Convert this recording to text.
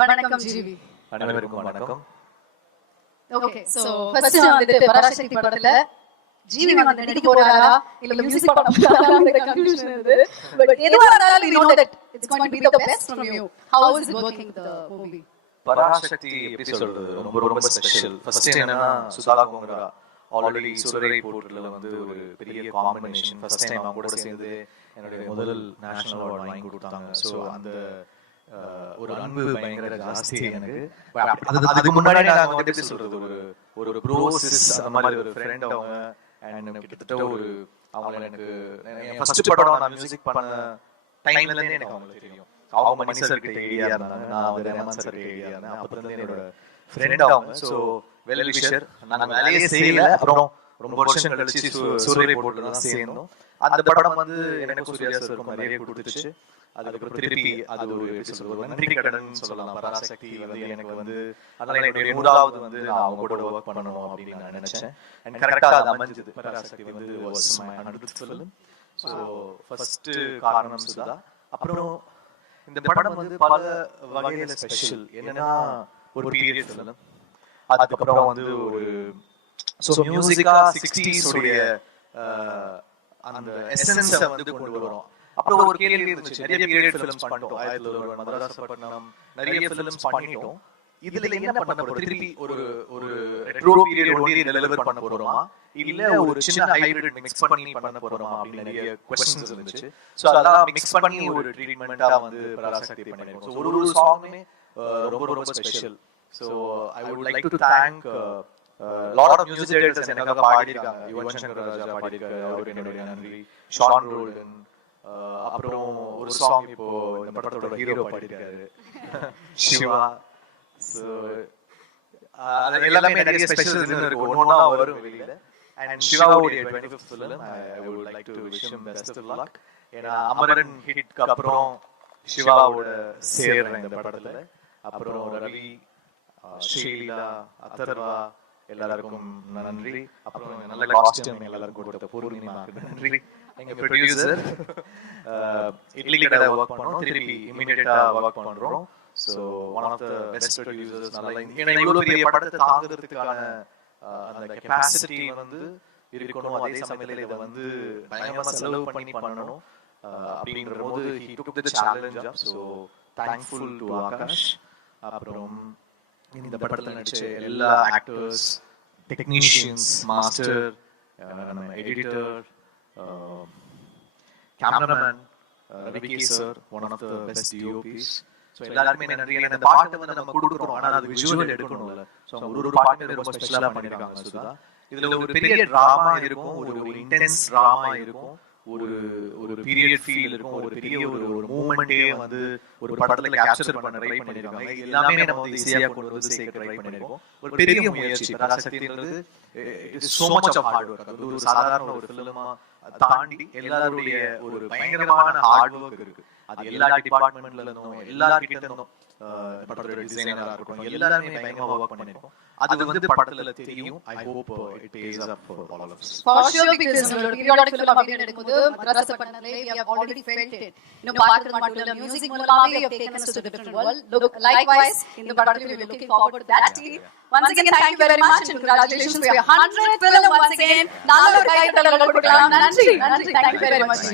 வணக்கம் ஜிவி. அனைவருக்கும் வணக்கம். ஓகே, சோ ஃபர்ஸ்ட் வந்துட்டு பராசக்தி படத்துல ஜிவி வந்து நடிக்க போறாரா இல்ல மியூசிக் பண்ண போறாராங்கிற கன்ஃபியூஷன் இருக்கு. பட் எதுவா இருந்தாலும் we know that it's going to be the best from you. How is it working the movie? Parasakthi episode ரொம்ப ரொம்ப ஸ்பெஷல். ஃபர்ஸ்ட் என்னன்னா சுதா கோங்கரா ஆல்ரெடி சுரரை போர்ட்ல வந்து ஒரு பெரிய காம்பினேஷன். ஃபர்ஸ்ட் டைம் அவங்க கூட சேர்ந்து என்னுடைய முதல் நேஷனல் அவார்ட் வாங்கி கொடுத்தாங்க. ஸோ அந்த ஒரு அன்பு பயங்கர ஜாஸ்தி எனக்கு. அதுக்கு முன்னாடி நாங்கள் வந்து எப்படி சொல்றது, ஒரு ஒரு ப்ரோசிஸ் அந்த மாதிரி ஒரு ஃப்ரெண்ட் அவங்க. அண்ட் கிட்டத்தட்ட ஒரு அவங்க எனக்கு ஃபர்ஸ்ட் படம் நான் மியூசிக் பண்ண டைம்ல இருந்தே எனக்கு அவங்களுக்கு தெரியும். அவங்க மணி சார் கிட்ட ஐடியா இருந்தாங்க, நான் வந்து ரஹ்மான் சார் கிட்ட ஐடியா இருந்தேன். அப்பத்துல இருந்து என்னோட ஃப்ரெண்ட் அவங்க. So well wisher. நாங்கள் வேலையே செய்யல. அப்புறம் ரொம்ப வருஷம் கழிச்சு சூரிய போட்டு தான் சேர்ந்தோம். அந்த படம் வந்து எனக்கு சூர்யா சார் நிறைய கொடுத்துச்சு. அதுக்கப்புறம் திருப்பி அது ஒரு நன்றி கடன் சொல்லலாம். பராசக்தி வந்து எனக்கு வந்து அதனால என்னுடைய 100வது வந்து நான் அவங்க கூட ஒர்க் பண்ணணும் அப்படின்னு நான் நினைச்சேன். அண்ட் கரெக்டா அது அமைஞ்சது. பராசக்தி வந்து was my 100th film. So first காரணம் சுதா. அப்புறம் இந்த படம் வந்து பல வகையில ஸ்பெஷல். என்னன்னா ஒரு பீரியட் ஃபிலிம். அதுக்கப்புறம் வந்து ஒரு மியூசிக்கா 60s உடைய அந்த எசன்ஸை வந்து கொண்டு வரும். அப்புறம் ஒரு கேள்வி இருந்துச்சு, நிறைய பீரியட் ஃபிலிம்ஸ் பண்ணிட்டோம். 1901 மதராசப்பட்டினம் நிறைய ஃபிலிம்ஸ் பண்ணிட்டோம். இதுல என்ன பண்ண போறோம்? திருப்பி ஒரு ரெட்ரோ பீரியட் ஒன்லி டெலிவர் பண்ண போறோமா இல்ல ஒரு சின்ன ஹைபிரிட் மிக்ஸ் பண்ணி பண்ண போறோமா அப்படின்னு நிறைய क्वेश्चंस இருந்துச்சு. சோ அதெல்லாம் மிக்ஸ் பண்ணி ஒரு ட்ரீட்மென்ட்டா வந்து பராசக்தி பண்ணிருக்கோம். சோ ஒரு ஒரு சாங்குமே ரொம்ப ரொம்ப special. So I would like to thank lot of music directors எனக்காக பாடிருக்காங்க. யுவன் சங்கர் ராஜா பாடிருக்காரு, அவருக்கு என்னுடைய நன்றி. ஷான் ரோல்டன், அப்புறம் ஒரு சாங் இப்போ இந்த படத்தோட ஹீரோ பாடிருக்காரு சிவா. சோ அது எல்லாமே நிறைய ஸ்பெஷல் இருக்கு. ஒவ்வொன்றா வரும் வெளியில. அண்ட் சிவாவுடைய 25th film I would like to wish him best of luck. ஏன்னா அமரன் ஹிட்க்கு அப்புறம் சிவாவோட சேர்றேன் இந்த படத்துல. அப்புறம் ரவி, ஷீலா, அதர்வா எல்லாருக்கும் நன்றி. அப்புறம் நல்ல காஸ்டியூம் எல்லாருக்கும் கொடுத்த பூர்ணிமாக்கு நன்றி. எங்க ப்ரொடியூசர் இட்லி கடை ஒர்க் பண்ணோம், திருப்பி இமிடியேட்டா ஒர்க் பண்றோம். So one of the best producers. நல்லா ஏன்னா இவ்வளோ பெரிய படத்தை தாங்கிறதுக்கான அந்த கெப்பாசிட்டி வந்து இருக்கணும். அதே சமயத்தில் இதை வந்து பயங்கரமா செலவு பண்ணி பண்ணணும் அப்படின்ற போது he took the challenge up. So thankful to Akash. அப்புறம் இந்த படத்துல நடிச்ச எல்லா ஆக்டர்ஸ், டெக்னீஷியன்ஸ், மாஸ்டர், நம்ம editor, cameraman Vicky sir, one of the best DOPs. So எல்லாருமே நன்றி. இந்த பாட்டு வந்து நம்ம கொடுக்குறோம், ஆனால் அது விஜுவல் எடுக்கணும்ல. ஸோ ஒரு பாட்டு ரொம்ப ஸ்பெஷலாக பண்ணியிருக்காங்க சுதா. இதுல ஒரு பெரிய டிராமா இருக்கும், ஒரு இன்டென்ஸ் டிராமா இருக்கும், ஒரு பீரியட் ஃபீல் இருக்கும், ஒரு பெரிய ஒரு மூமெண்டே வந்து ஒரு படத்துல கேப்சர் பண்ண ட்ரை பண்ணிருக்காங்க. எல்லாமே நம்ம வந்து ஈஸியா கொண்டு வந்து சேர்க்க ட்ரை பண்ணிருக்கோம். ஒரு பெரிய முயற்சி. பராசக்தின்றது so much of hard work. அது ஒரு சாதாரண ஒரு ஃபிலிமா தாண்டி எல்லாருடைய ஒரு பயங்கரமான ஹார்ட் ஒர்க் இருக்கு. அது எல்லா டிபார்ட்மெண்ட்ல இருந்தும் எல்லார்கிட்ட இருந்தும் படத்தோட டிசைனரா இருக்கட்டும் எல்லாருமே பயங்கரமா ஒர்க் பண்ணிருக்கோம். அது வந்து படத்துல தெரியும். I hope it pays up for all of us. For sure, because நம்மளோட periodic film அப்படின்னு எடுக்கும்போது மதராசப்பட்டினம்ல we have already felt it. இன்னும் பார்த்தது மட்டும் இல்ல, மியூசிக் மூலமாவே you have taken us to the different world. Look, likewise in the படத்துல we are looking forward to that. Once again, thank you very much and congratulations for your 100th film once again. நல்ல ஒரு கைத்தட்டல் கொடுக்கலாம். நன்றி. Thank you very much.